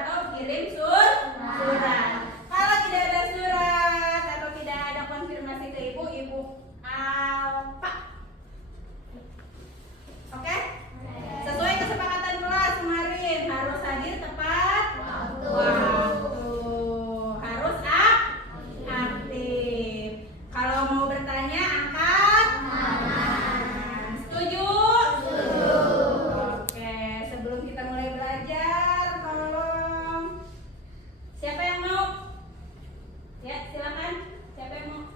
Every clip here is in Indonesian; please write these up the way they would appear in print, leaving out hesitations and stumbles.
atau kirim surat. Kalau tidak ada surat atau tidak ada konfirmasi ke ibu, ibu apa? Oke? Sesuai kesepakatan kelas kemarin harus hadir tepat waktu. Harus aktif. Kalau mau bertanya angkat tangan. Setuju? Oke, sebelum kita mulai belajar, tolong siapa yang mau? Ya, silakan. Siapa yang mau?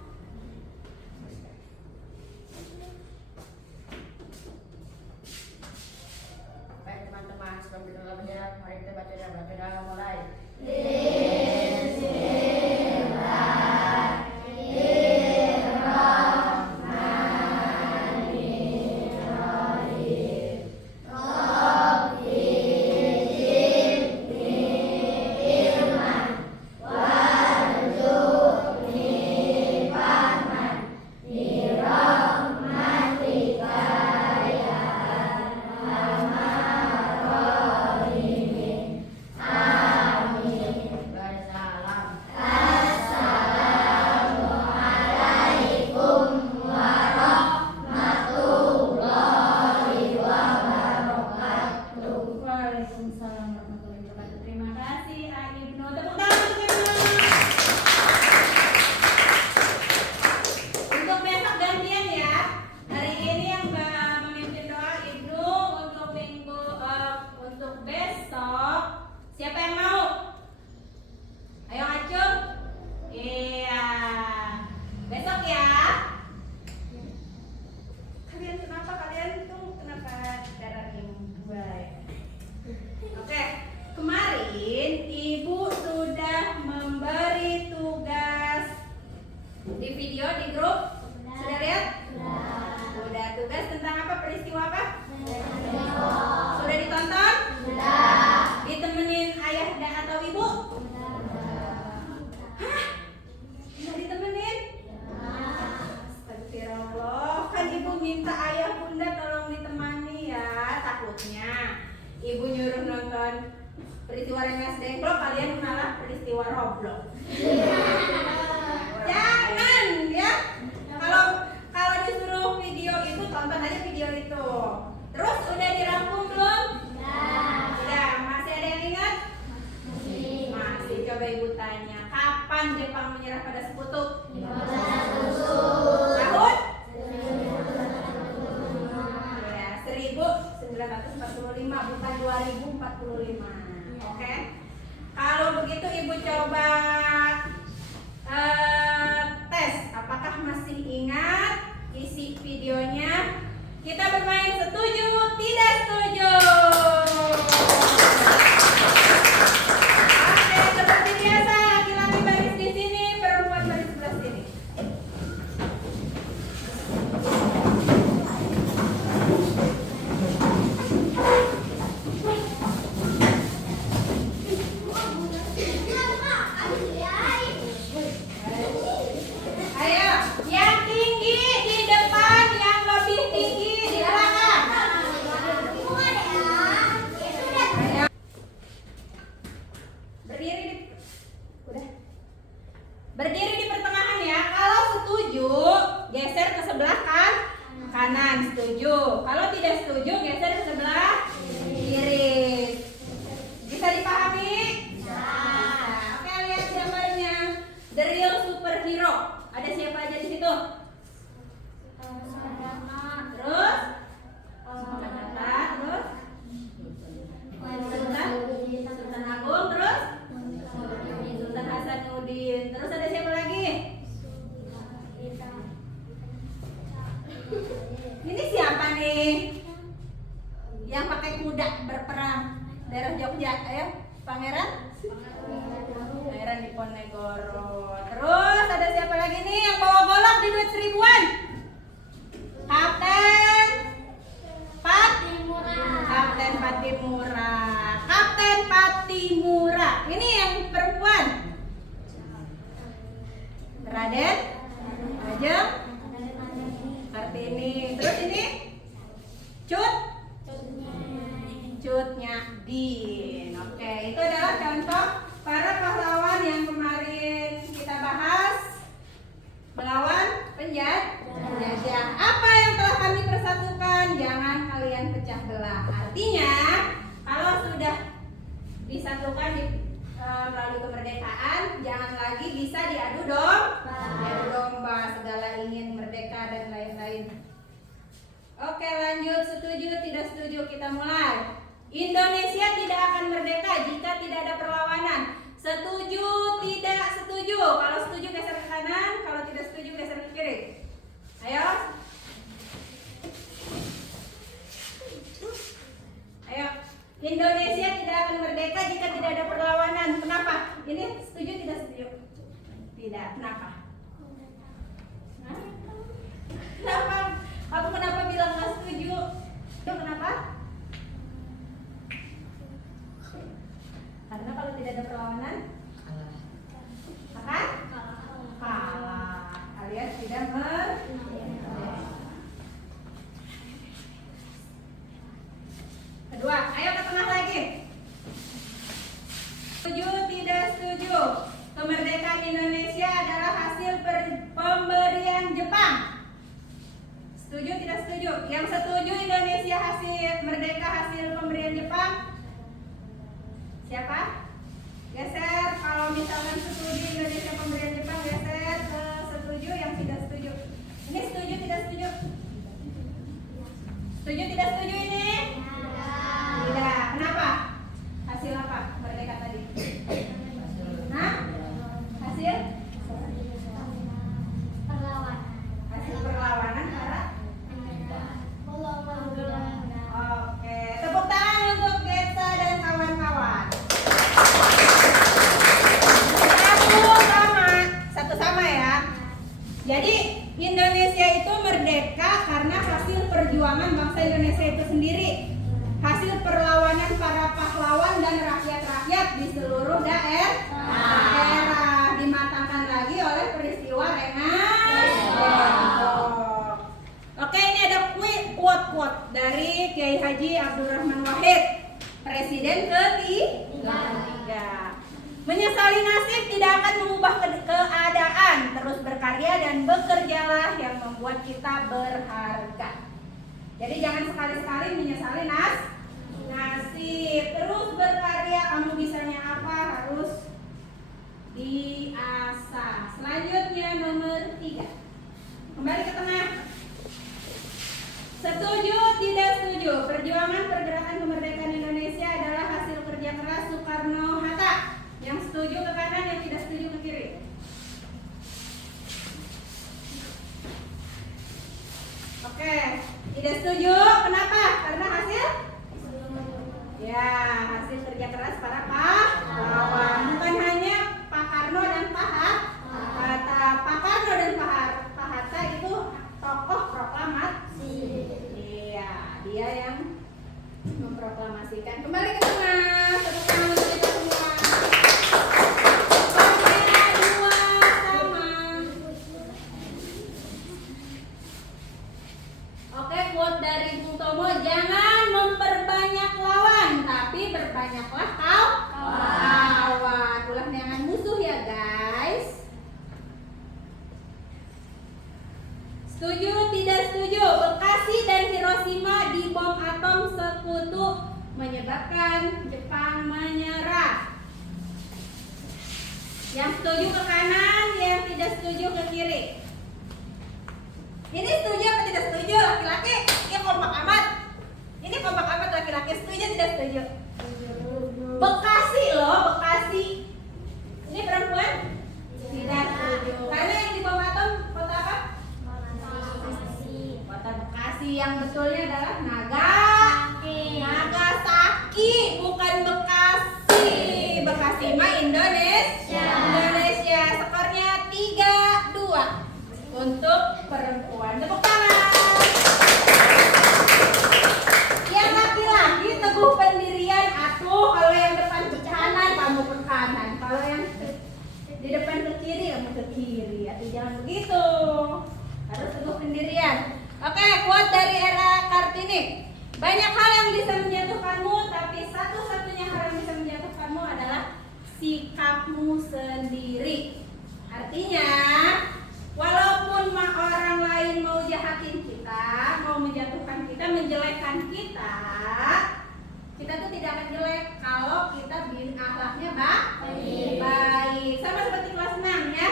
Baik teman-teman, sebelum kita belajar, mari kita baca doa mulai. Waalaikumsalam warahmatullahi wabarakatuh. Terima kasih, A. Ibnu. Tepuk tangan untuk Ibnu. Untuk besok gantian ya. Hari ini yang memimpin doa Ibnu. Untuk minggu untuk besok siapa yang mau? Ayo Acung. Iya. Besok ya. Kalian tuh kenapa darah yang 2 ya? Oke, kemarin Ibu sudah memberi tugas di video di grup. Sudah lihat? Sudah. Tugas tentang apa? Peristiwa apa? Sudah ditonton? Sudah. Ditemenin ayah dan atau ibu? Hah? Sudah ditemenin? Astagfirullah. Kan ibu minta ayah bunda tolong ditemani ya. Takutnya ibu nyuruh nonton peristiwa Rengas Dengklok, kalian malah peristiwa Roblox. Jangan ya. Kalau disuruh video itu, tonton aja video itu. Terus udah dirangkum belum? Udah. Masih ada yang ingat? Masih. Coba ibu tanya, kapan Jepang menyerah pada sekutu? Tahun? Ya, 1945, bukan 2045. Oke. Kalau begitu ibu coba tes, apakah masih ingat isi videonya? Kita bermain setuju, tidak setuju. Oke, seperti biasa, laki-laki baris di sini, perempuan baris sebelah sini. Ayo, yang tinggi di depan, yang lebih tinggi di belakang. Ayo. Berdiri di pertengahan ya. Kalau setuju, geser ke sebelah kanan. Setuju. Kalau tidak setuju, geser ke sebelah kiri. Bisa dipahami? Oke, lihat gambarnya. The Real Superhero. Ada siapa aja di situ? Terus? Terus? Sultan Agung, terus? Sultan Hasanuddin. Terus ada siapa lagi? Ini siapa nih? Yang pakai kuda berperang daerah Jogja, ayo, Pangeran Diponegoro. Terus ada siapa lagi nih yang bawa golok di duit 1000-an? Kapten Patimura. Ini yang perempuan. Raden Ajeng Kartini. Terus ini Cutnya Din. Oke, itu adalah contoh para pahlawan yang kemarin kita bahas melawan penjajah. Apa yang telah kami persatukan, jangan kalian pecah belah. Artinya kalau sudah disatukan melalui kemerdekaan, jangan lagi bisa diadu domba, segala ingin merdeka dan lain-lain. Oke, lanjut. Setuju tidak setuju? Kita mulai. Indonesia tidak akan merdeka jika tidak ada perlawanan. Setuju tidak setuju? Kalau setuju geser ke kanan, kalau tidak setuju geser ke kiri. Ayo. Ayo. Indonesia tidak akan merdeka jika tidak ada perlawanan. Kenapa? Ini setuju tidak setuju? Tidak. Kenapa? Hah? Kenapa? Kamu kenapa bilang nggak setuju? Itu kenapa? Karena kalau tidak ada perlawanan, akan kalah. Alias tidak Kedua, ayo ke tengah lagi. Setuju tidak setuju? Kemerdekaan Indonesia adalah hasil pemberian Jepang. Setuju tidak setuju? Yang setuju Indonesia merdeka hasil pemberian Jepang? Siapa? Geser. Kalau misalkan setuju Indonesia pemberian Jepang, geser ke setuju. Yang tidak setuju, ini setuju tidak setuju? Setuju tidak setuju ini? Tidak. Kenapa? Hasil apa merdeka tadi? Hah? Hasil perlawanan para. Oke, tepuk tangan untuk Getsa dan kawan-kawan. Satu sama ya. Jadi Indonesia itu merdeka karena hasil perjuangan bangsa Indonesia itu sendiri. Hasil perlawanan para pahlawan dan rakyat-rakyat di seluruh daerah, dimatangkan lagi oleh peristiwa Rengas Dengklok. Oke, ini ada quote dari Kiai Haji Abdurrahman Wahid, Presiden ketiga. Menyesali nasib tidak akan mengubah keadaan, terus berkarya dan bekerjalah yang membuat kita berharga. Jadi jangan sekali-sekali menyesali nasib. Terus berkarya, kamu bisanya apa harus diasah. Selanjutnya nomor 3. Kembali ke tengah. Setuju tidak setuju? Perjuangan pergerakan kemerdekaan Indonesia adalah hasil kerja keras Soekarno-Hatta. Yang setuju ke kanan, yang tidak setuju ke kiri. Oke, tidak setuju. Kenapa? Karena hasil? Ya, hasil kerja keras para pahlawan. Bukan hanya Pak Karno dan Pak Hatta. Pak Karno dan Pak Hatta itu tokoh proklamasi. Iya, dia yang memproklamasikan. Kembali ke tengah. Tepuk tangan untuk kita semua. Oke, quote dari Bung Tomo, jangan memperbanyak lawan, tapi berbanyaklah kawan. Ulah dengan musuh ya guys. Setuju tidak setuju? Bekasi dan Hiroshima dibom atom sekutu menyebabkan Jepang menyerah. Yang setuju ke kanan, yang tidak setuju ke kiri. Ini setuju apa tidak setuju? Laki-laki, ya kompak amat. Ini kompak amat laki-laki. Setuju tidak setuju? Bekasi loh, Bekasi. Ini perempuan? Tidak setuju. Karena yang di bawah atom kota apa? Kota Bekasi. Yang betulnya adalah Nagasaki, bukan Bekasi. Bekasi mah Indonesia. Skornya 3-2 untuk perempuan. Tepuk tangan. Yang laki-laki teguh pendirian. Kalau yang depan ke kanan, kamu ke kanan. Kalau yang di depan ke kiri, kamu ke kiri. Atau jangan begitu. Harus teguh pendirian. Oke, quote dari Era Kartini. Banyak hal yang bisa menjatuhkanmu, tapi satu-satunya hal yang bisa menjatuhkanmu adalah hakmu sendiri. Artinya, walaupun orang lain mau jahatin kita, mau menjatuhkan kita, menjelekkan kita, kita tuh tidak akan jelek kalau kita akhlaknya baik. Sama seperti kelas 6 ya.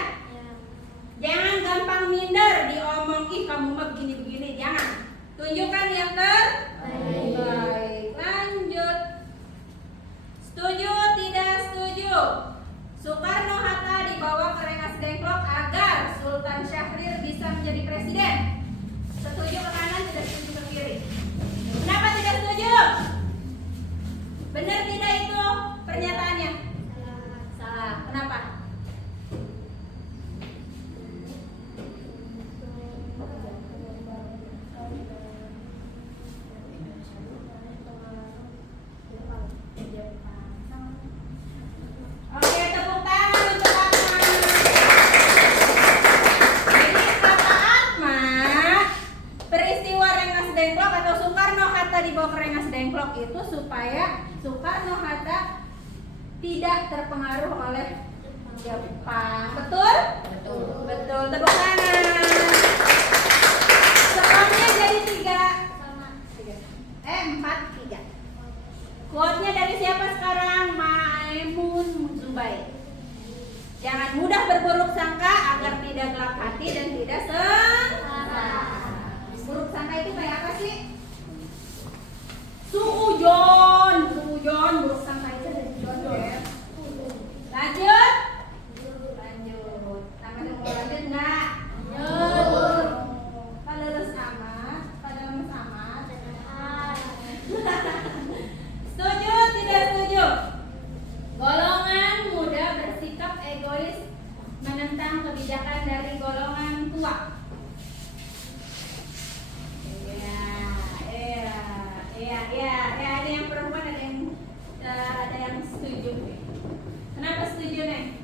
Jangan gampang minder diomong, ih kamu mah begini-begini, jangan. Tunjukkan yang terbaik. Lanjut. Setuju, tidak setuju? Soekarno-Hatta dibawa ke Rengas Dengklok agar Sultan Syahrir bisa menjadi presiden. Setuju ke kanan, tidak setuju ke kiri. Kenapa tidak setuju? Benar tidak itu pernyataannya? Salah. Kenapa? Oke, tepuk tangan untuk Atma. Jadi kata Atma, peristiwa Rengas Dengklok atau Soekarno-Hatta dibawa ke Rengas Dengklok itu supaya Soekarno-Hatta tidak terpengaruh oleh Jepang. Betul? Betul. Tepuk tangan. Skornya jadi 4-3. Quote-nya dari siapa sekarang? Maimun Zubair. Jangan mudah berburuk sangka agar tidak gelap hati dan tidak sengsara. Buruk sangka itu kayak apa sih? Suujon, buruk sangka itu dari jodoh ya. Lanjut. Sama mau lanjut nggak? Lanjut. Kalau lulus amat, pada lemes amat. Setuju, tidak setuju? Golongan muda bersikap egois menentang kebijakan dari golongan tua. Ada yang perempuan, ada yang setuju. Kenapa setuju nih?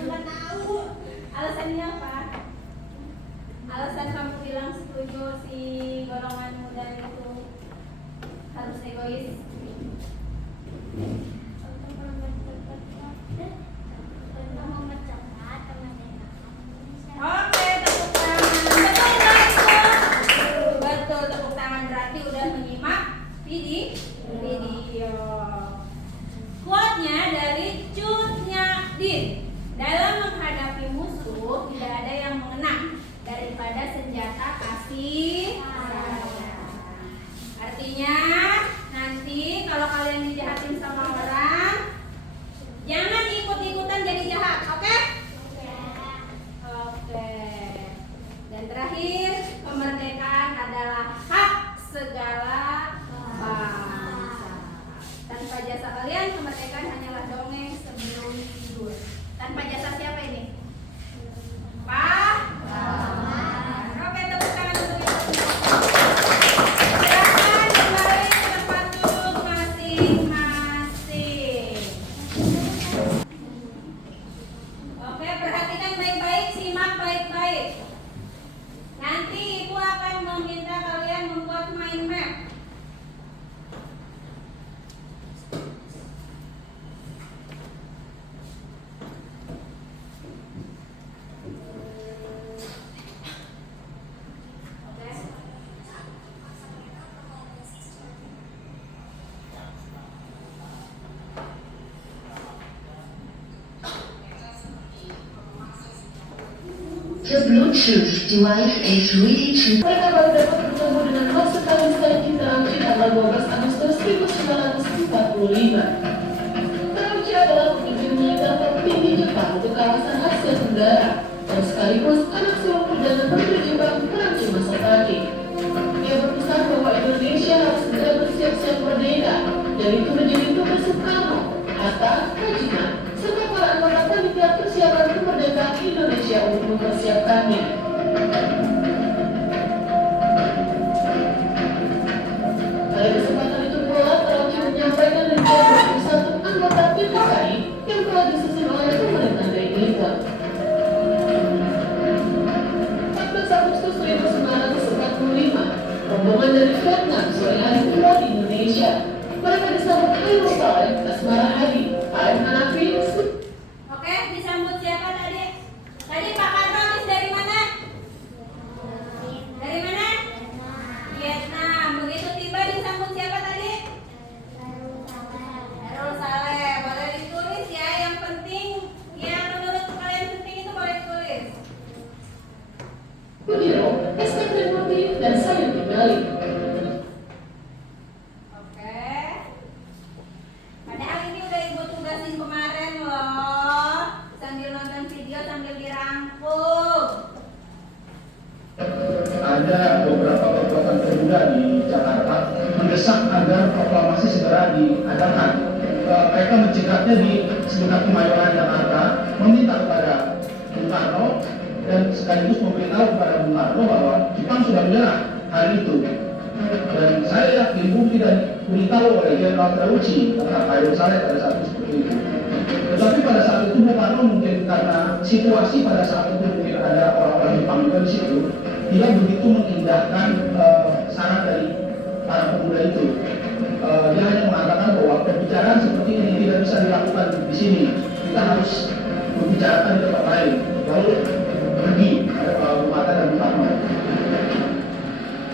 Nggak tahu. Alasannya apa? Alasan kamu bilang setuju si golongan muda itu harus egois? Oke, tepuk tangan. Betul nggak itu? Betul, tepuk tangan berarti udah menyimak video. Quote-nya dari Cut Nyak Din. Dalam menghadapi musuh tidak ada yang mengenang daripada senjata kasih sayang. Artinya nanti kalau kalian dijahatin sama orang, jangan ikut-ikutan jadi jahat, oke? Oke. Dan terakhir, kemerdekaan adalah hak segala bangsa. Tanpa jasa kalian, kemerdekaan hanyalah dongeng sebelum tidur. Tanpa jasa siapa ini? Pahlawan. Oke, tepuk tangan untuk itu. Silakan kembali ke tempat duduk masing-masing. Oke, perhatikan baik-baik, simak baik-baik. Nanti ibu akan meminta kalian membuat mind map. The Bluetooth device is ready to. Mereka baru dapat bertemu dengan marsikal Stalin Karachi tanggal 12 Agustus 1945. Karachi adalah pemimpin militer tertinggi Jepang untuk kawasan Asia Tenggara dan sekaligus anak sulung Perdana Menteri Jepang Karachi masa kaki. Ia berpesan bahwa Indonesia harus segera bersiap-siap merdeka dan itu menjadi tugas Soekarno, Hatta, Hajiman, serta para anggota panitia persiapan kemerdekaan Indonesia untuk mempersiapkannya. Pada kesempatan itu pula, Karachi menyampaikan rincian 21 anggota PKI yang telah disusun oleh pemerintah dari Clinton. 14 Agustus 1945, rombongan dari Vietnam sore hari tiba di Indonesia. Mereka disambut Hairul Saleh, Asmara Hadi, proklamasi segera diadakan. Mereka mencegatnya di sekitar Kemayoran Jakarta, meminta kepada Bung Karno dan sekaligus memberitahu kepada Bung Karno bahwa Jepang sudah menyerah hari itu. Dan saya yakin bukti dan diberitahu oleh Jenderal Terauchi tentang Kairo Saleh pada saat itu seperti itu. Tetapi pada saat itu Bung Karno mungkin karena situasi pada saat itu mungkin ada orang-orang Jepang juga di situ, tidak begitu mengindahkan saran dari para pemuda itu. Dia hanya mengatakan bahwa pembicaraan seperti ini tidak bisa dilakukan di sini. Kita harus membicarakan di tempat lain. Lalu pergi ada Bung Hatta dan Bung Karno.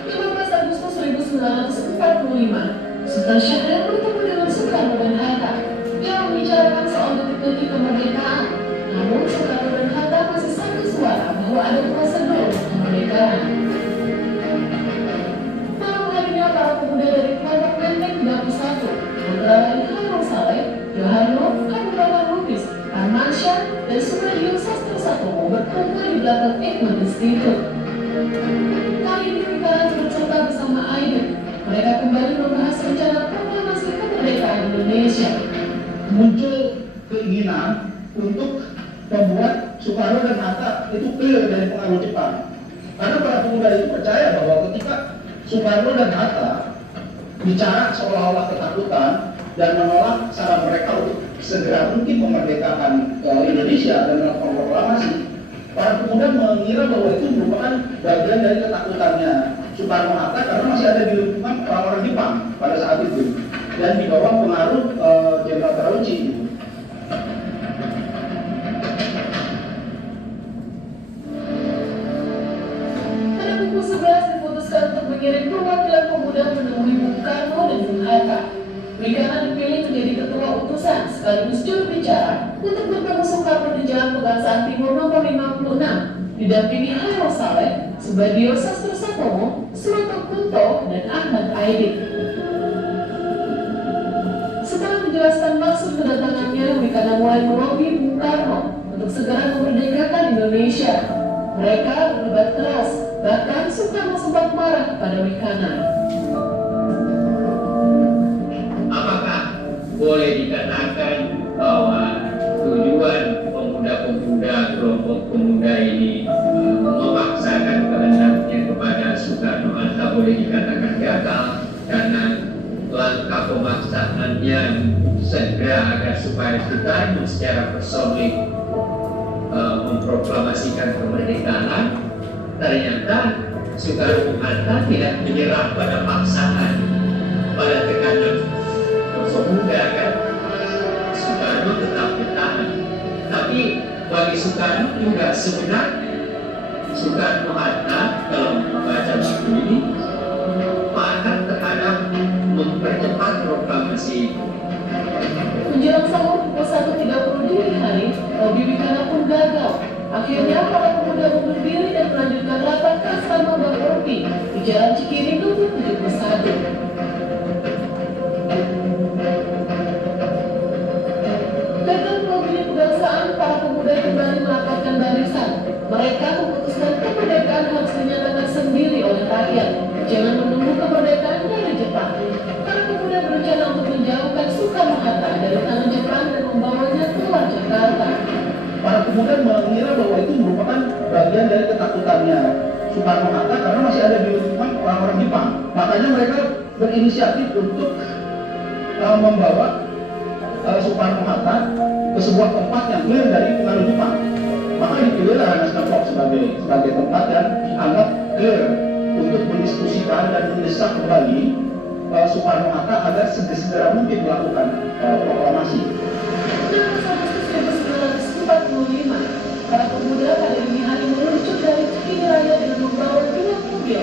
15 Agustus 1945, Sultan Syahrir bertemu dengan Soekarno dan Hatta. Dia membicarakan soal detik-detik kemerdekaan. Namun Soekarno dan Hatta masih satu suara bahwa ada prosedur kemerdekaan. Malam harinya para pemuda dari kelompok Menteng 31, antara lain Kairo Saleh, Yoharno, Abu Bakar Lubis, Armansyah, dan Sumadio Sastro berkumpul di belakang Ekman Institute. Kali ini Wikaran berserta bersama Aiden. Mereka kembali membahas rencana proklamasi kemerdekaan Indonesia. Muncul keinginan untuk membuat Soekarno dan Hatta itu clear dari pengaruh Jepang. Karena para pemuda itu percaya bahwa ketika Soekarno dan Hatta bicara seolah-olah ketakutan dan menolak saran mereka untuk segera mungkin memerdekakan Indonesia dan melakukan proklamasi, para pemuda mengira bahwa itu merupakan bagian dari ketakutannya Soekarno Hatta karena masih ada di lingkungan orang-orang Jepang pada saat itu dan di bawah pengaruh Jenderal Terauchi. Pada pukul 11 diputuskan untuk mengirim perwakilan pemuda menemui Bung Karno dan Bung Hatta. Wikaran dipilih menjadi ketua utusan sekaligus juru bicara untuk bertemu Soekarno di Jalan Pegangsaan Timur nomor 56, didampingi Kairo Saleh, Subadio Sastro Satomo, Suroto Kunto, dan Ahmad Aidit. Setelah menjelaskan maksud kedatangannya, Wikaran mulai melobi Bung Karno untuk segera memerdekakan Indonesia. Mereka berdebat keras, bahkan Soekarno sempat marah pada Wikaran. Apakah boleh dikatakan bahwa tujuan pemuda-pemuda kelompok pemuda ini memaksakan kehendaknya kepada Soekarno Hatta boleh dikatakan gagal karena langkah pemaksaannya segera agar supaya Soekarno secara personik memproklamasikan kemerdekaan, ternyata Soekarno Hatta tidak menyerah pada paksaan, pada tekanan pemuda kan. Soekarno tetap bertahan. Tapi bagi Soekarno juga sebenarnya Soekarno Hatta kalau membaca buku ini sepakat terhadap mempercepat proklamasi. Menjelang sahur pukul 1.30 dini hari, Robi Wikaran pun gagal. Akhirnya para pemuda mundur diri dan melanjutkan rapat ke asrama Bang Robi di Jalan Cikini nomor 71. Para pemuda kembali merapatkan barisan. Mereka memutuskan kemerdekaan harus dinyatakan sendiri oleh rakyat. Jangan menunggu kemerdekaan dari Jepang. Para pemuda berencana untuk menjauhkan Soekarno-Hatta dari tanah Jepang dan membawanya keluar Jakarta. Para pemuda mengira bahwa itu merupakan bagian dari ketakutannya Soekarno-Hatta karena masih ada di lingkungan orang-orang Jepang. Makanya mereka berinisiatif untuk membawa Soekarno-Hatta ke sebuah tempat yang clear dari pengaruh Jepang. Maka dipilihlah Ranasdapok sebagai tempat yang dianggap clear untuk mendiskusikan dan mendesak kembali Soekarno-Hatta agar segera mungkin melakukan proklamasi. 16 Agustus 1945, para pemuda pada dini hari meluncur dari Cikini Raya dengan membawa 2 mobil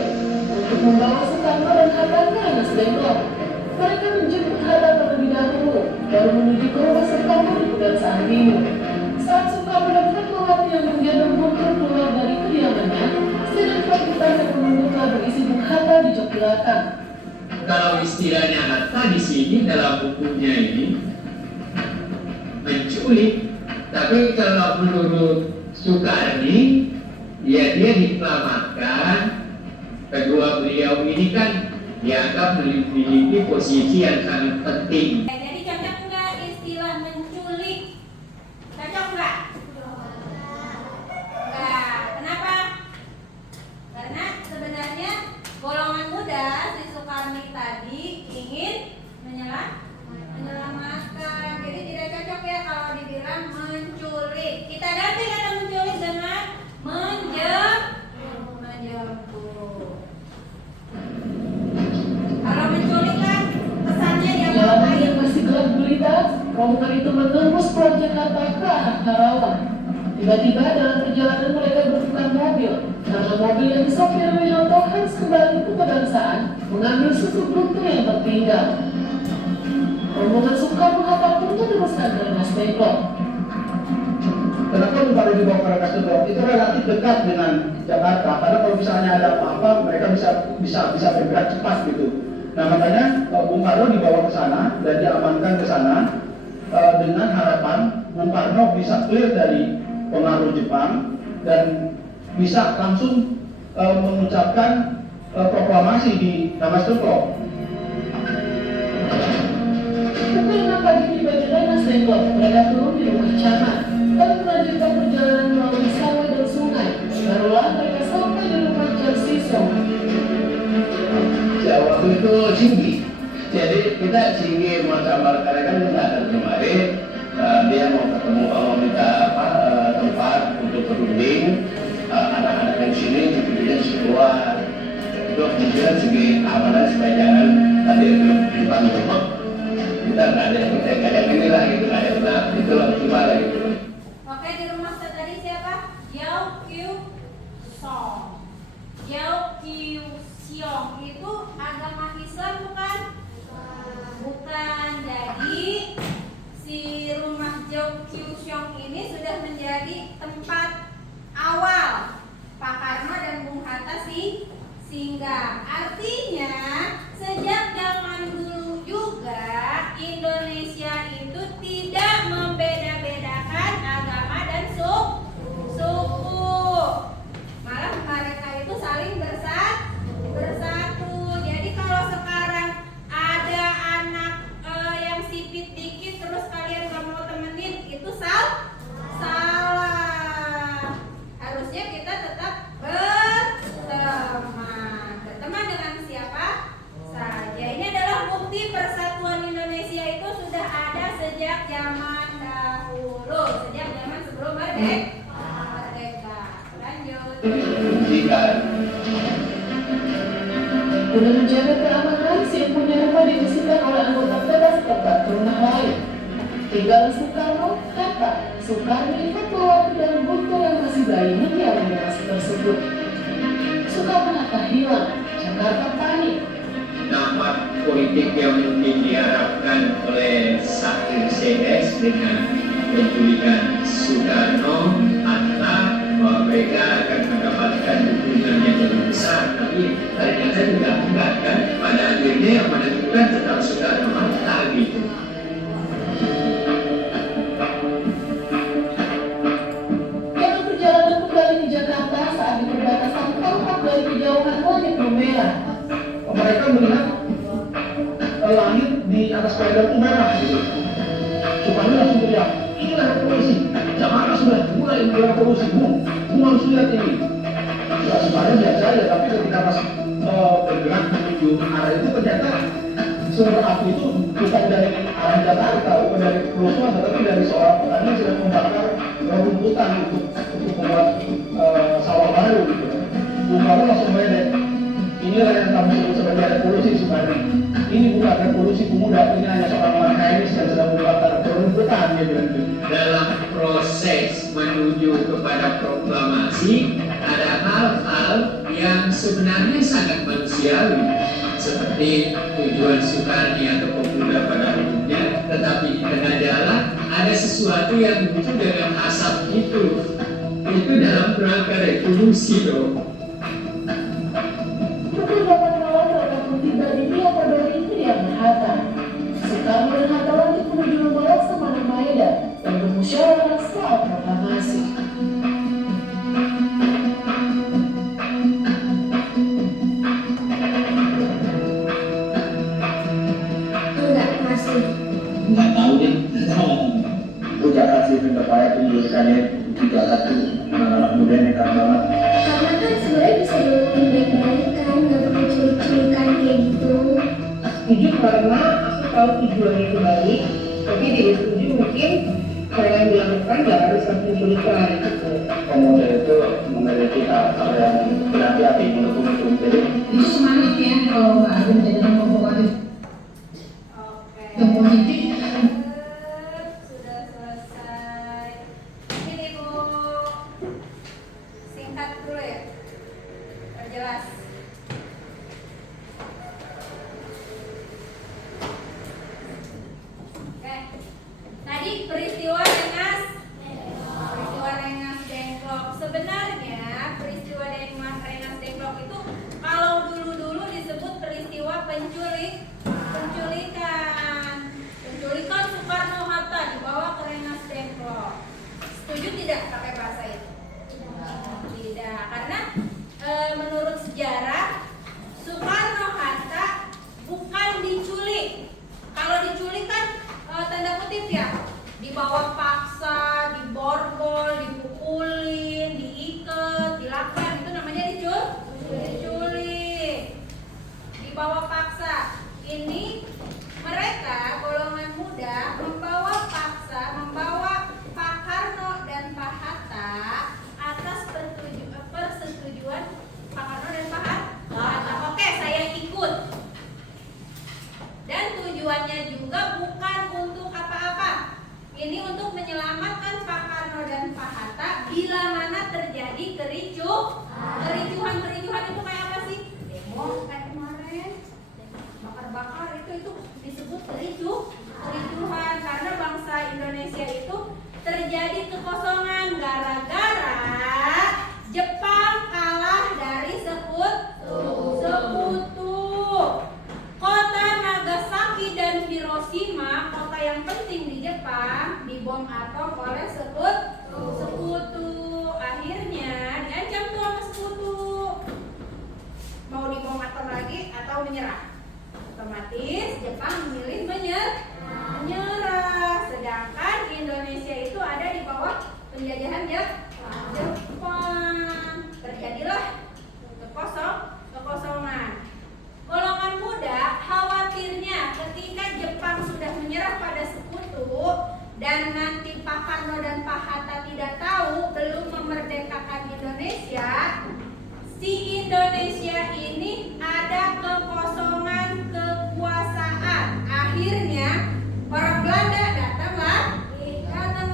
untuk membawa Soekarno dan Hatta ke Anas Dengklok. Mereka menjemput Hatta terlebih dahulu, baru menuju ke rumah Soekarno di Pegangsaan Timur. Saat Soekarno dan Fatmawati yang menggendong motor keluar dari kediamannya, sedan pangkutan yang menunggu telah berisi Bung Hatta di jok belakang. Kalau istilahnya Hatta di sini dalam bukunya ini menculik, tapi kalau menurut Soekarni, ya dia diselamatkan. Kedua beliau ini kan dianggap memiliki posisi yang sangat penting. Jadi cocok nggak istilah menculik? Cocok nggak? Nggak. Kenapa? Karena sebenarnya golongan muda si Sukarni tadi ingin menyelamatkan. Jadi tidak cocok ya kalau dibilang menculik. Kita ganti kata menculik dengan menjemput. Kalau menculik kan pesannya yang Jalanan lain. yang masih gelap gulita, rombongan itu menembus Pulau Jakarta ke arah Karawang. Tiba-tiba dalam perjalanan mereka bertukar mobil, karena mobil yang disopir Winoto harus kembali ke Pegangsaan mengambil susu beruntung yang tertinggal. Rombongan Soekarno-Hatta pun meneruskan ke Rengas Dengklok. Kenapa baru dibawa ke Rengas Dengklok? Itu relatif dekat dengan Jakarta, karena kalau misalnya ada apa-apa mereka bisa bergerak cepat gitu. Nah makanya Bung Karno dibawa ke sana dan diamankan ke sana dengan harapan Bung Karno bisa clear dari pengaruh Jepang dan bisa langsung mengucapkan proklamasi di Rengas Dengklok. Pukul 6 pagi tiba di Rengas Dengklok, mereka turun di rumah camat, lalu melanjutkan perjalanan melalui sawah dan sungai. Barulah mereka sampai di rumah Jarsisong. Ya waktu itu tinggi, jadi kita tinggi mau sama rekan-rekan kita datang kemari, dia mau ketemu mau minta tempat untuk berunding, anak-anak yang sini dia keluar, itu kemudian segi keamanan supaya jangan tadi dibantu kita nggak ada ini lah gitu, nggak ada itulah gimana gitu. Oke, di rumah saya tadi siapa? Yao Qiu Song. Yao Qiu Siong itu agama Islam bukan? Bukan. Jadi si rumah Yao Qiu Siong ini sudah menjadi tempat awal Pak Karno dan Bung Hatta singgah. Artinya sejak zaman dulu juga Indonesia itu tidak membeda-bedakan agama dan suku. Malah mereka itu saling bersatu. Jadi kalau sekarang ada anak yang sipit dikit terus kalian gak mau temenin, itu salah. Harusnya kita tetap berteman dengan siapa saja. Ini adalah bukti persatuan Indonesia itu sudah ada sejak zaman dahulu, sejak zaman sebelum merdeka. Lanjut. Guna menjaga keamanan, si punya rumah dibersihkan oleh anggota PETA setempat ke rumah lain. Tinggal Soekarno, Hatta, Soekarni, Fatmawati, dan Bung yang masih bayi mendiami lokasi tersebut. Soekarno-Hatta hilang, Jakarta panik. Dampak politik yang mungkin diharapkan oleh Sakir CS dengan penculikan Soekarno, Hatta, bahwa mereka akan mendapatkan dukungan yang lebih besar, tapi ternyata juga enggak kan. Pada akhirnya yang menentukan tetap Soekarno-Hatta gitu. Dalam perjalanan kembali ke Jakarta saat di perbatasan tampak dari kejauhan langit merah. Mereka melihat langit di atas Medan itu merah gitu. Soekarno langsung teriak, inilah revolusi. Jakarta sudah mulai revolusi. Kamu harus lihat ini. Ya, Soekarno biasa aja, tapi ketika pas bergerak menuju arah itu ternyata sumber api itu bukan dari arah Jakarta, bukan dari kerusuhan, tetapi dari seorang petani yang sedang membakar rumputan untuk membuat sawah baru gitu. Bung Karno langsung melihat, inilah yang kami sebut sebagai revolusi Soekarno. Ini bukan revolusi pemuda, ini hanya seorang mekanis yang sedang membakar rumputan gitu. Dalam proses menuju kepada proklamasi ada hal-hal yang sebenarnya sangat manusiawi, seperti tujuan Soekarni atau pemuda pada umumnya, tetapi di tengah jalan ada sesuatu yang muncul dengan asap itu dalam rangka revolusi dong. Pukul 8 malam mereka pun tiba di Diapodori kediaman Hatta. Soekarno dan Hatta lanjut menuju Rumah Laksamana Maeda dan bermusyawarah soal proklamasi. sih pencapaian pendidikannya 31 anak-anak muda yang nekat banget? Karena kan sebenarnya bisa dilakukan baik-baik kan, nggak perlu culik-culikan kayak gitu. Setuju karena aku tahu tujuannya itu baik, tapi tidak setuju mungkin hal yang dilakukan nggak harus langsung culikan gitu. Pemuda itu memiliki hal yang berhati-hati mendukung itu. Jadi Itu semangat ya kalau nggak ada kejadian provokatif Oke. yang positif. Sudah selesai. Mungkin Ibu singkat dulu ya. Perjelas. Oke. Tadi peristiwa Rengas Dengklok. Sebenarnya peristiwa Rengas Dengklok itu kalau dulu disebut peristiwa penculikan Soekarno-Hatta dibawa ke Rengas Dengklok. Setuju tidak pakai bahasa itu? Tidak, karena menurut sejarah Soekarno-Hatta bukan diculik. Kalau diculik kan tanda kutip ya, dibawa paksa, diborgol, dipukulin, diikat, dilakban, itu namanya diculik. Dibawa paksa. Ini mereka golongan muda membawa paksa, membawa Pak Karno dan Pak Hatta atas persetujuan Pak Karno dan Pak Hatta. Oke, saya ikut. Dan tujuannya juga bukan untuk apa-apa. Ini untuk menyelamatkan Pak Karno dan Pak Hatta bila mana terjadi kericuhan itu kayak apa sih? Demo kayak kemarin, bakar-bakar itu disebut kericuhan karena bangsa Indonesia itu terjadi kekosongan gara-gara Jepang kalah dari sekutu. Kota Nagasaki dan Hiroshima, kota yang penting di Jepang, dibom atom oleh sekutu. Akhirnya diancam tuh sama sekutu. Mau dibom atom lagi atau menyerah? Otomatis Jepang memilih menyerah. Sedangkan Indonesia itu ada di bawah penjajahan Jepang. Terjadilah kekosongan. Golongan muda khawatirnya ketika Jepang sudah menyerah pada sekutu dan nanti Pak Karno dan Pak Hatta tidak tahu belum memerdekakan Indonesia, si Indonesia ini ada kekosongan kekuasaan. Akhirnya orang Belanda datang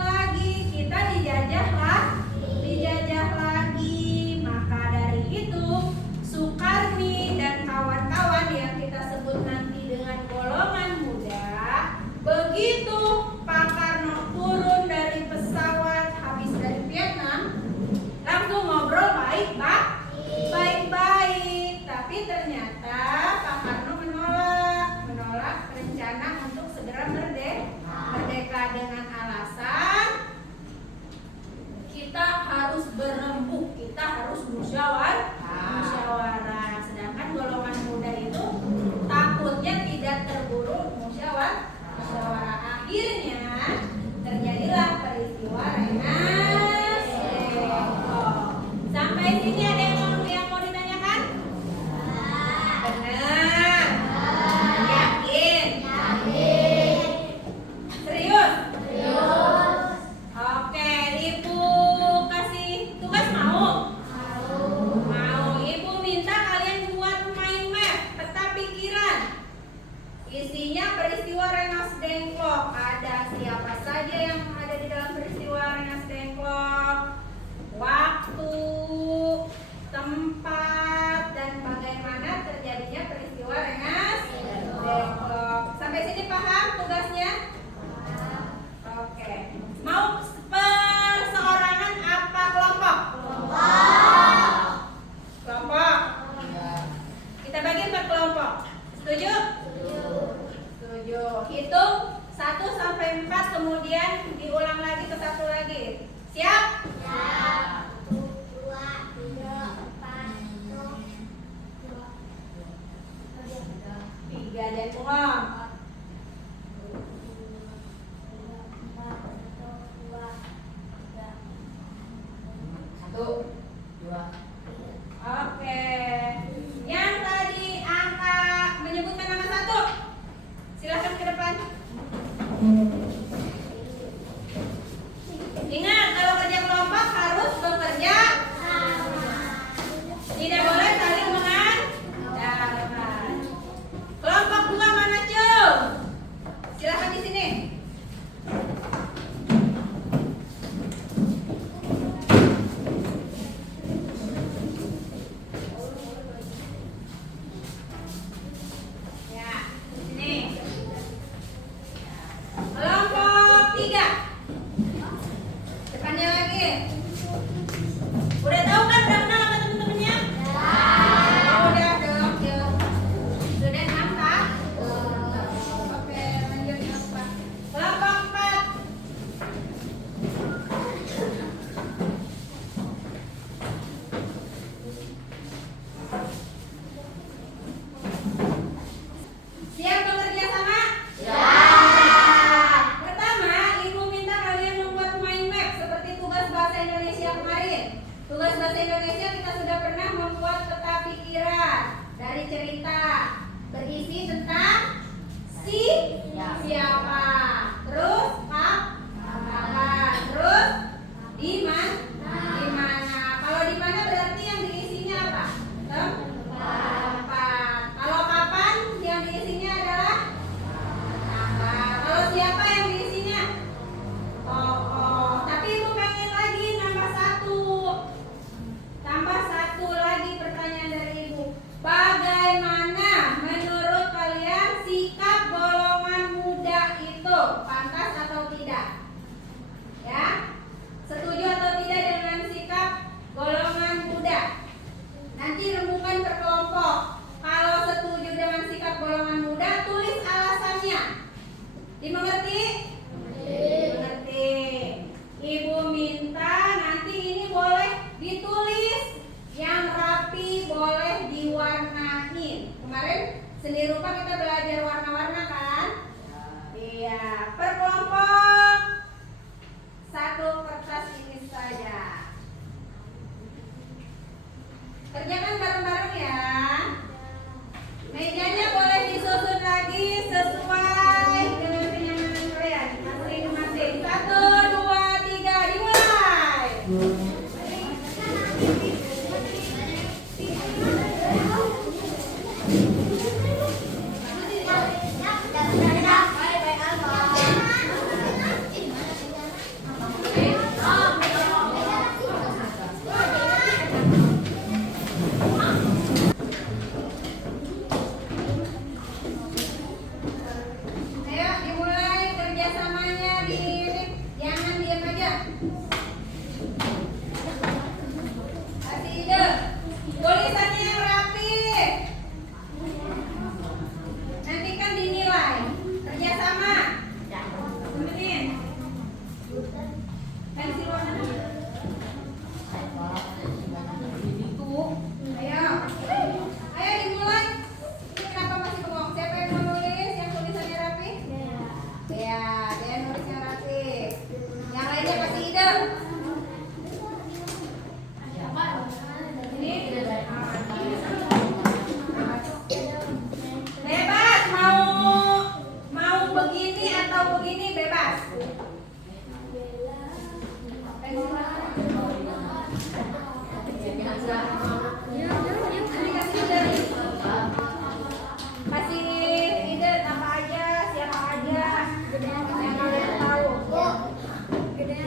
lagi, kita dijajah lagi. Maka dari itu Soekarni dan kawan-kawan yang kita sebut nanti dengan golongan muda, begitu Pak Karno turun dari pesawat habis dari Vietnam, langsung ngobrol baik-baik. Tapi ternyata Pak Karno menolak rencana untuk segera merdeka dengan alasan kita harus berembuk, kita harus musyawarah. Sedangkan golongan muda itu takutnya tidak terburu musyawarah. Akhirnya terjadilah peristiwa Rengas Dengklok. Sampai sini ada yang mau ditanyakan? Benar? Yakin? Serius? Oke, Ibu kasih tugas mau? Ibu minta kalian buat mind map, peta pikiran. Isinya peristiwa Rengas Dengklok. Ada siapa saja yang ada di dalam peristiwa Rengas Dengklok, waktu, tempat, dan bagaimana terjadinya peristiwa Rengas Dengklok. Sampai sini paham tugasnya? Oke. Mau perseorangan apa kelompok? Kelompok. Kita bagi per kelompok. Setuju? Setuju. Hitung 1 sampai 4, kemudian diulang lagi ke 1 lagi. Siap? Siap. 1, 2, 3, 4, 3 dan bengong. 4, 2,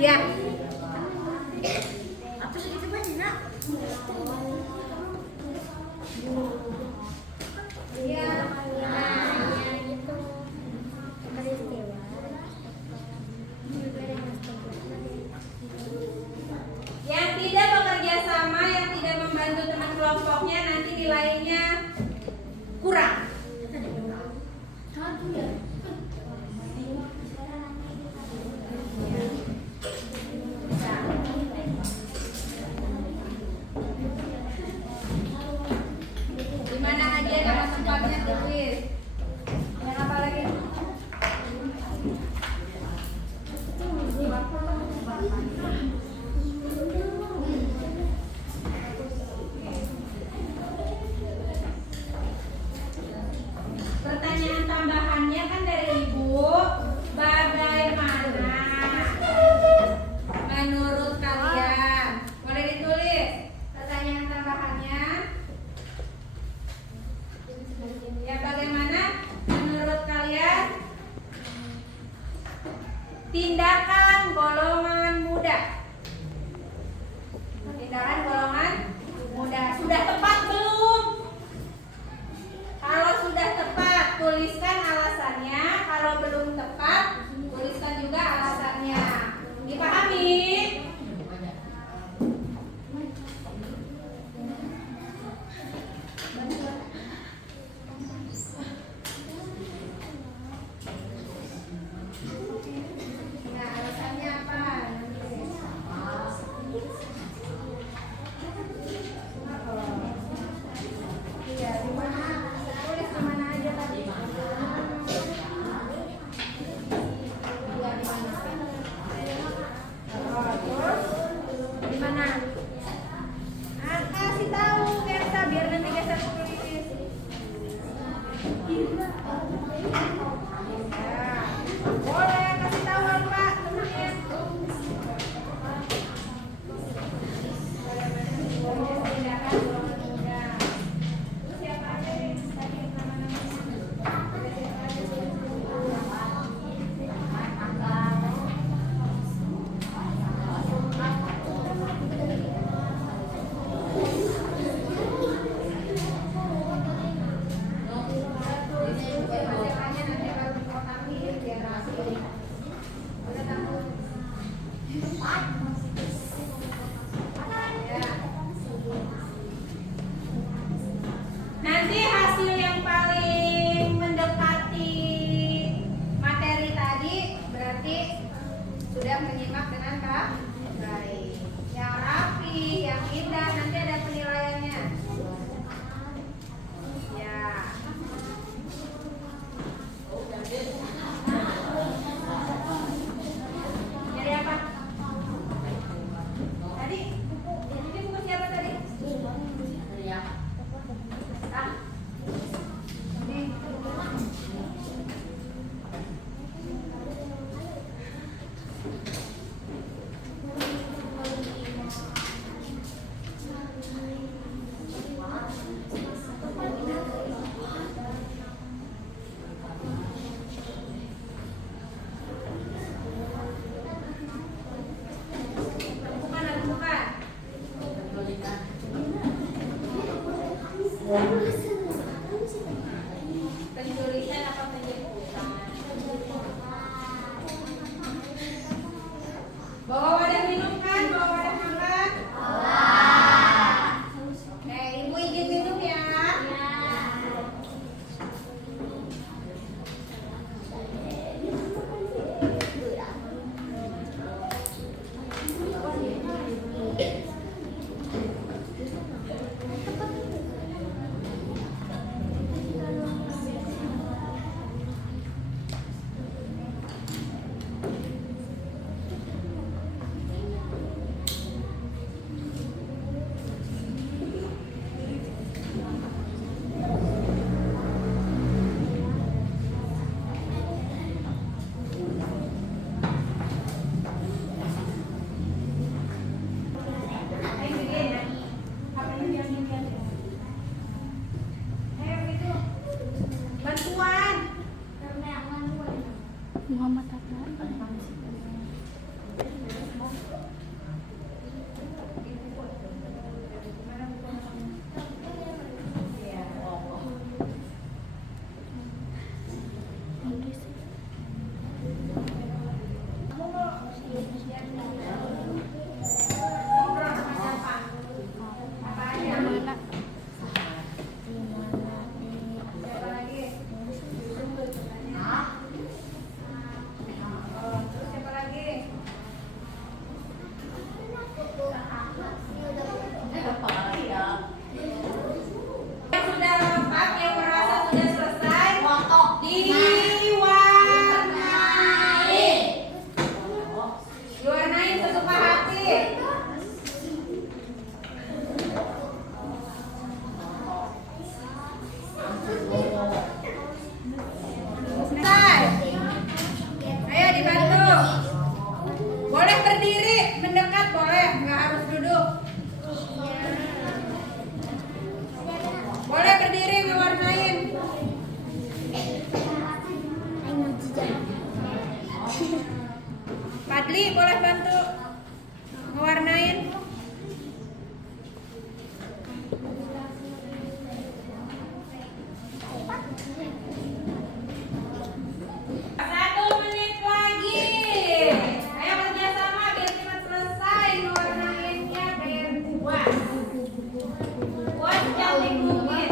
Ya. Apa sih itu Pak Cina? Ya. Yang tidak bekerja sama, yang tidak membantu teman kelompoknya, nanti nilainya kurang. Di mana aja nama tempatnya tulis. Yang apa lagi? Pertanyaan tambahannya kan dari Ibu, bagaimana menurut kalian? Boleh ditulis pertanyaan tambahannya. Ya, bagaimana menurut kalian tindakan golongan muda? Tindakan golongan muda sudah tepat belum? Kalau sudah tepat, tuliskan alasannya. Kalau belum tepat, tuliskan juga alasannya. Dipahami? Nah, alasannya apa? Iya, di mana? Tulis di mana aja tadi. Iya, di mana? Oh, terus di mana? Ah, kasih tahu Gersa biar nanti Gersa tulis. Ya, boleh kasih tahu Pak temennya. Tindakan golongan muda. Terus siapa aja nih tadi nanti hasil yang paling mendekati materi tadi berarti sudah menyimak dengan baik. Yang rapi, yang indah nanti ada penilaiannya. Ya. Nyari apa? Tadi buku. Ini buku siapa tadi? Ah. Ini. Bukan, bukan. Pentulisan apa penjemputan? Bawa wadah minum kan? Bawa wadah makan? Oke, Ibu izin minum ya. berdiri, mendekat boleh, nggak harus duduk. Boleh berdiri ngewarnain. Padli boleh bantu ngewarnain. Satu menit lagi. Ayo kerjasama biar cepat selesai ngewarnainnya biar puas. Puas cantik mungkin.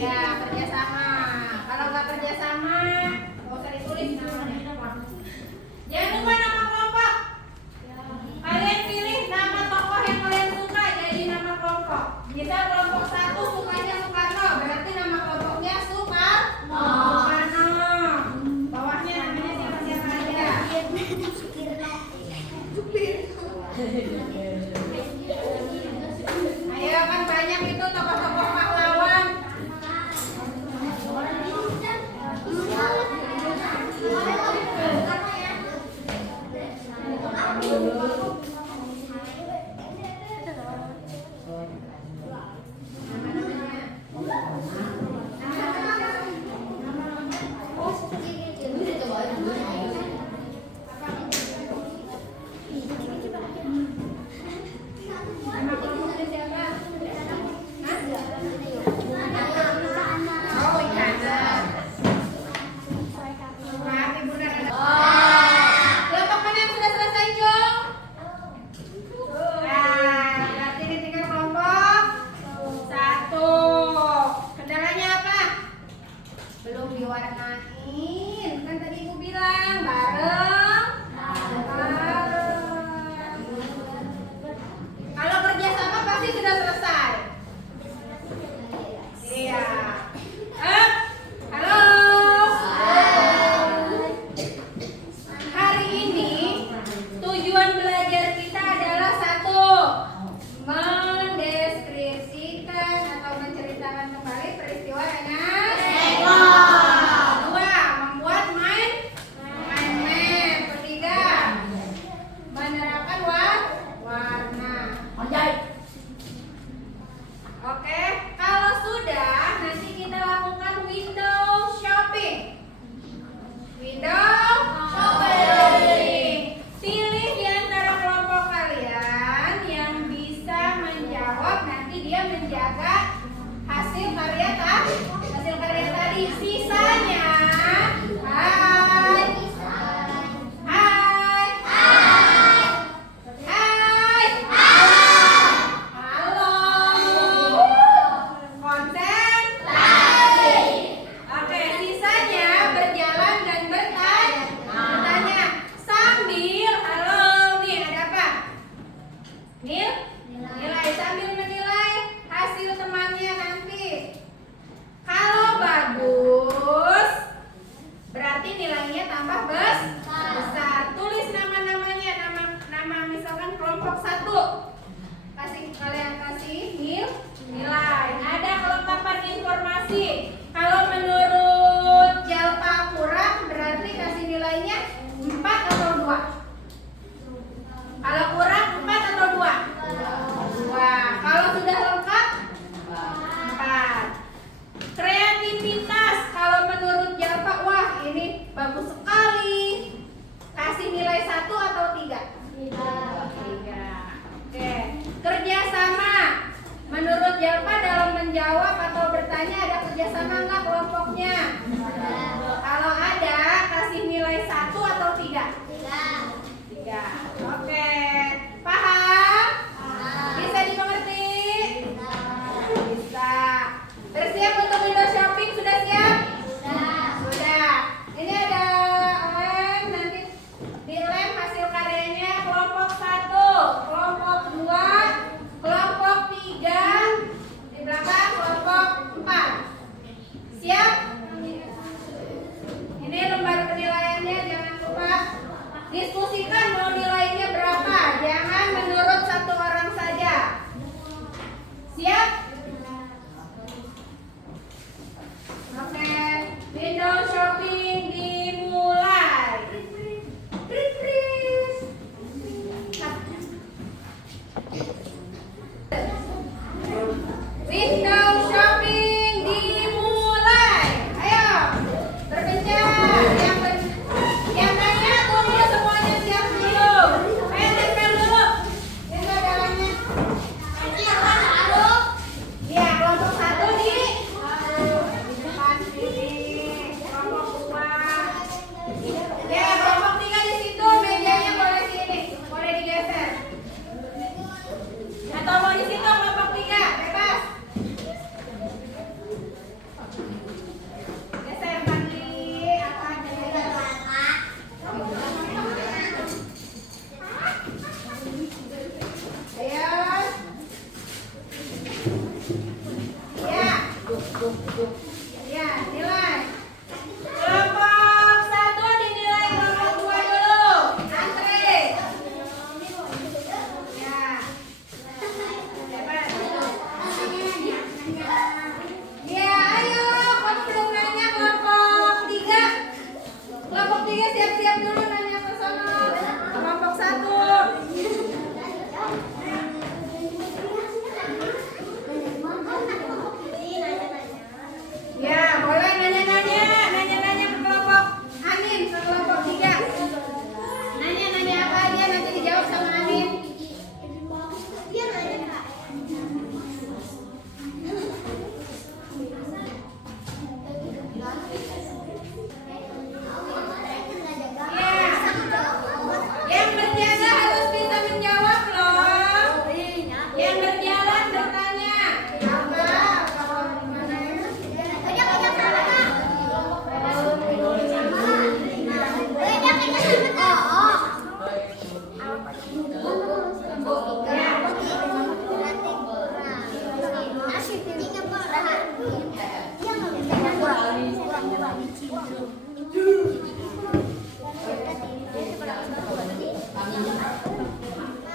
Ya kerjasama. Kalau nggak kerjasama, nggak usah ditulis namanya. Jangan lupa nama kelompok. Kalian pilih nama tokoh yang kalian suka jadi nama kelompok. Misal kelompok 1 sukanya Soekarno, berarti nama kelompoknya Soekarno. Bawahnya namanya siapa-siapa aja. Ayo kan banyak itu tokoh-tokoh pahlawan. Nama kelompoknya siapa? Oh, Ikanan. Maaf, Ibu Nana. Kelompok mana yang sudah selesai, Jung? Nah, berarti ini tinggal kelompok 1. Kendalanya apa? Belum diwarnain. Kan tadi Ibu bilang bareng. Kalau kerjasama pasti sudah selesai. Iya. Halo. Hari ini tujuan belajar kita adalah 1. Mendeskripsikan atau menceritakan kembali peristiwa dengan 2. Membuat mind map.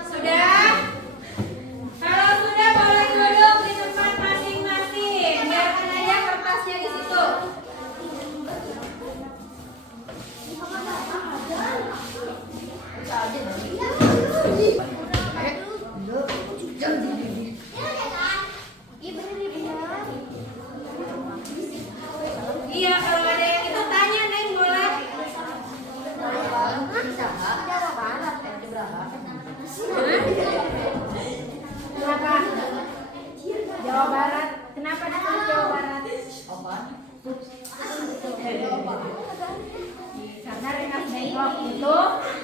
Sudah? Kalau sudah boleh duduk di tempat masing-masing. Biarkan aja kertasnya di situ. Iya, kalau ada yang itu tanya Neng boleh. Kenapa? Jawa Barat. Kenapa ditulis Jawa Barat?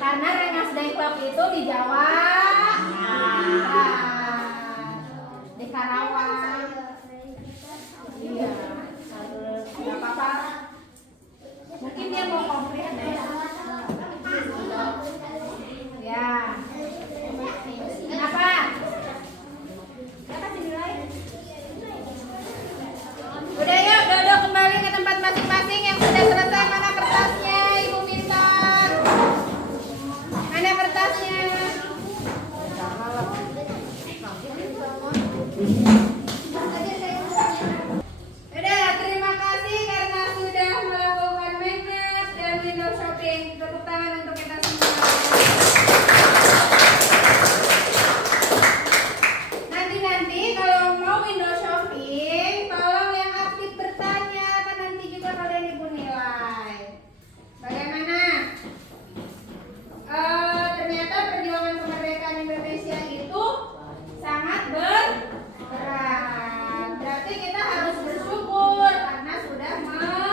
Karena Rengas Dengklok itu di Jawa, di Karawang. Iya, nggak apa-apa. Mungkin dia mau komplain ya. Ya. Kenapa? Dia kasih nilai. Udah yuk, duduk kembali ke tempat masing-masing. Yang sudah selesai mana kertasnya, Ibu Minton? Mana kertasnya? Udah, terima kasih karena sudah melakukan magnet dan window shopping. Tepuk tangan untuk kita semua. Nanti kalau mau window shopping, tolong yang aktif bertanya, kan nanti juga kalian ibu nilai. Bagaimana? Ternyata perjuangan kemerdekaan Indonesia itu sangat berat. Berarti kita harus bersyukur karena sudah merdeka.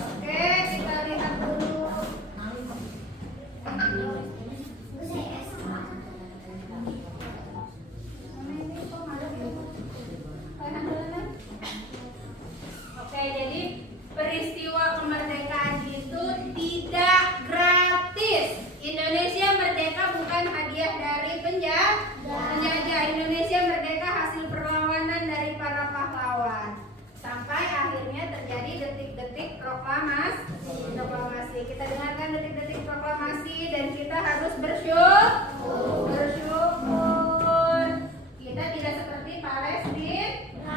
Oke, kita lihat dulu. Oke, jadi peristiwa kemerdekaan itu tidak gratis. Indonesia merdeka bukan hadiah dari penjajah. Indonesia merdeka hasil perlawanan dari para pahlawan. Sampai akhirnya terjadi detik-detik proklamasi. Kita dengarkan detik-detik proklamasi dan kita harus bersyukur. Kita tidak seperti Palestina.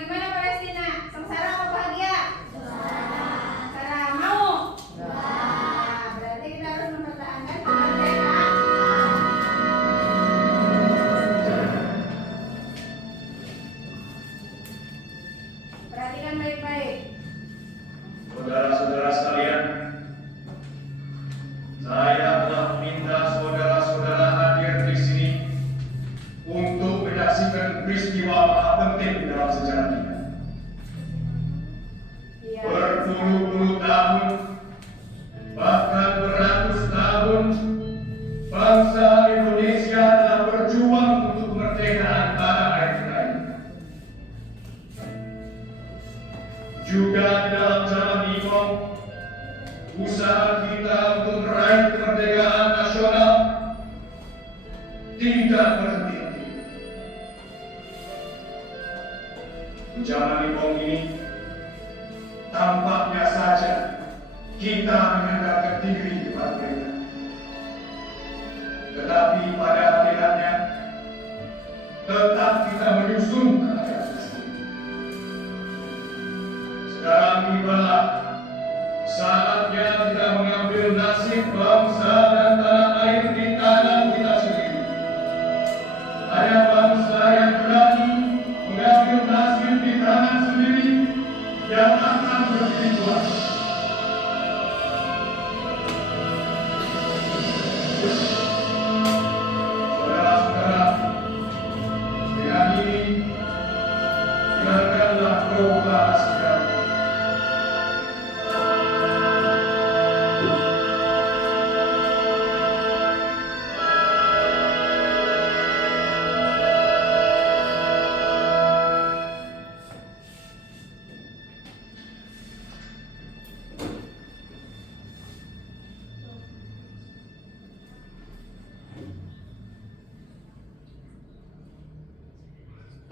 Gimana Palestina? Sengsara apa bahagia? Sengsara. Mau? Berarti kita harus mempertahankan kemerdekaan. Perhatikan baik-baik. Saudara-saudara sekalian, saya telah meminta saudara-saudara hadir di sini untuk menyaksikan peristiwa maha penting dalam sejarah kita. Berpuluh-puluh tahun, bahkan beratus tahun, bangsa Indonesia telah berjuang untuk kemerdekaan tanah air kita ini. Juga di dalam zaman Imam, usaha kita untuk meraih kemerdekaan nasional tidak berhenti-henti. Di zaman Imam ini, tampaknya saja kita menyandarkan diri kepada mereka. Tetapi pada akhirnya, tetap kita menyusun keadaan tersebut. Sekarang tibalah saatnya kita mengambil nasib bangsa dan tanah air di tangan kita sendiri. Ada bangsa yang berani mengambil nasib di tangan sendiri yang akan berdiri kuat. Saudara-saudara, dengan ini dengarkanlah proklamasi kami.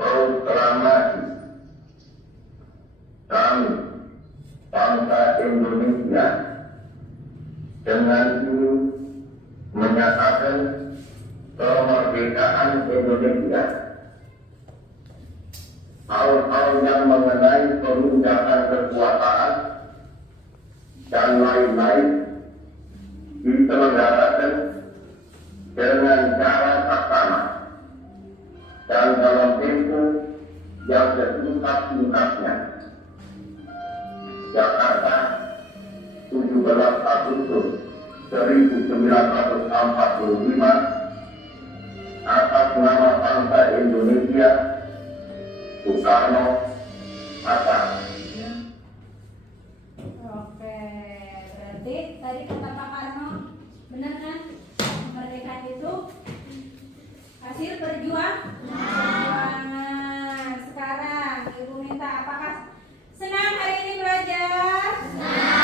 Proklamasi Indonesia dengan ini menyatakan kemerdekaan Indonesia. Hal-hal yang mengenai pemindahan kekuasaan dan lain-lain diselenggarakan dengan cara saksama dan dalam tempo yang sesingkat-singkatnya. Jakarta, 17 Agustus 1945, atas nama bangsa Indonesia, Soekarno, Hatta. Oke, berarti tadi kata Pak Karno, benar kan? Kemerdekaan itu hasil perjuangan. Sekarang Ibu minta, apakah senang hari ini belajar? Senang.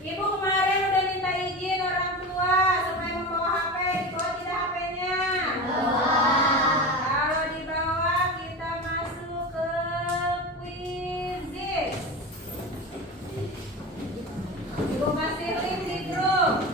Ibu kemarin udah minta izin orang tua supaya membawa HP, dibawa tidak HP-nya? Kalau dibawa kita masuk ke quizzes. Ibu kasih link di grup.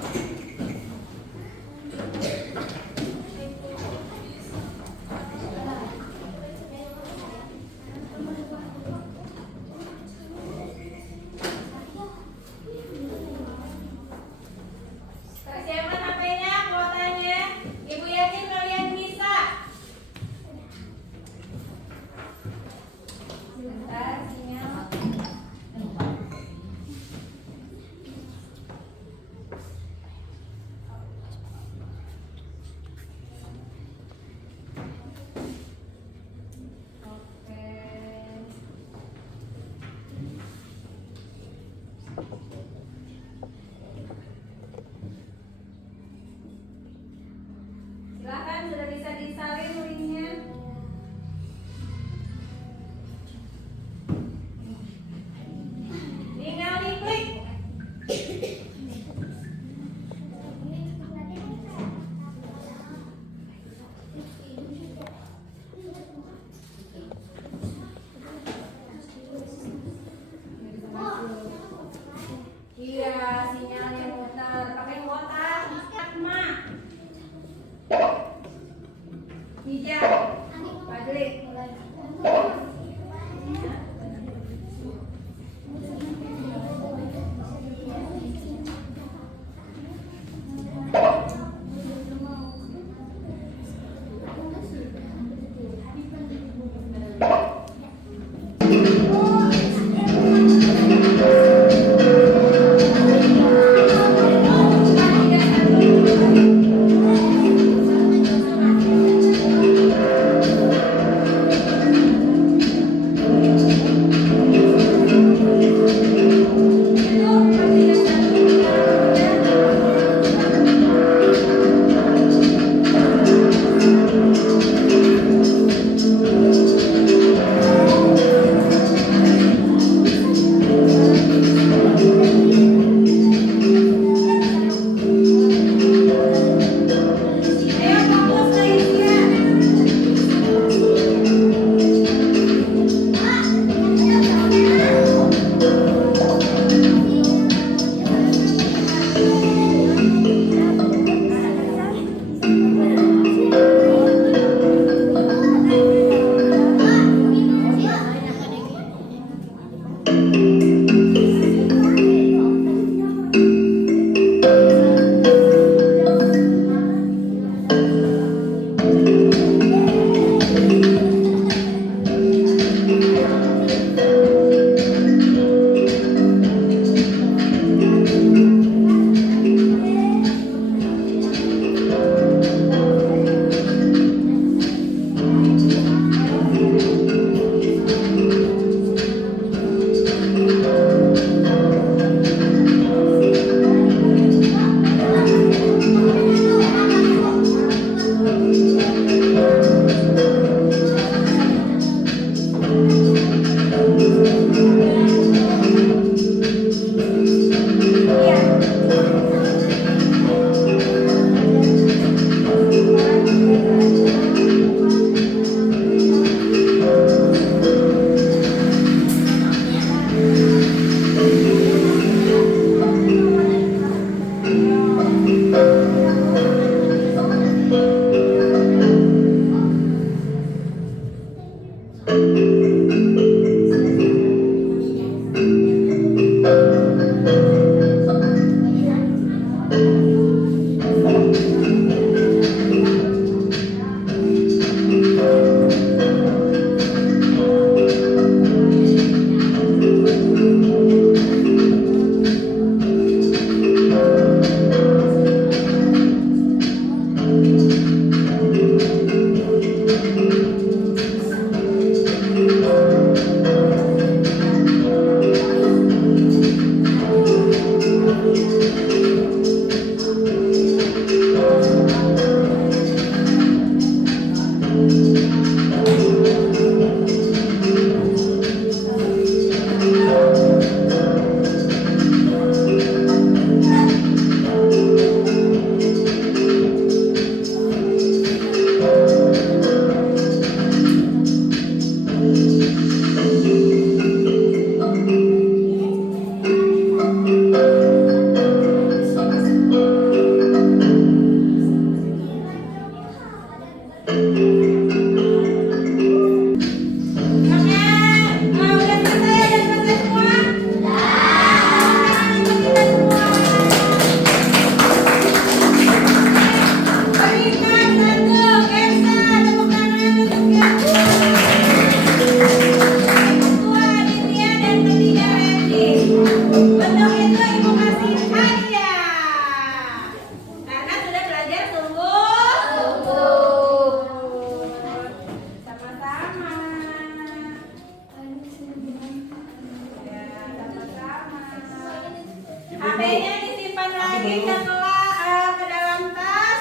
HP-nya disimpan lagi ke dalam tas.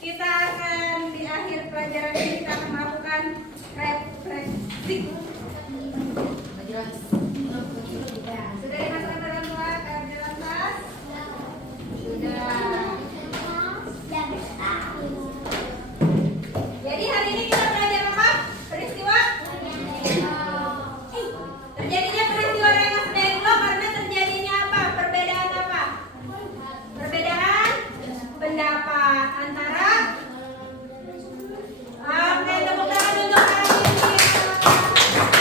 Kita akan di akhir pelajaran ini kita akan melakukan refleksi. Sudah dimasukkan ke dalam tas? Sudah. Jadi hari ini kita belajar apa? Peristiwa? Terjadinya peristiwa Rengas Dengklok karena terjadinya apa? Perbedaan apa? Perbedaan pendapat antara. Oke, tepuk tangan untuk hari ini.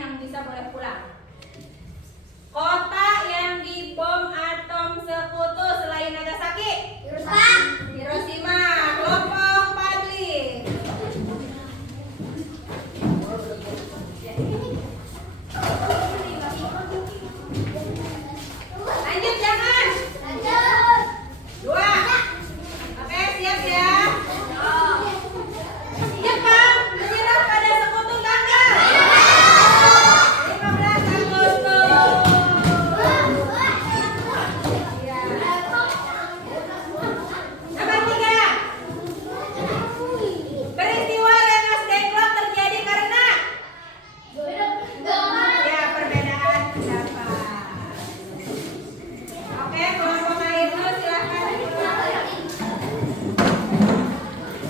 yang bisa boleh pulang.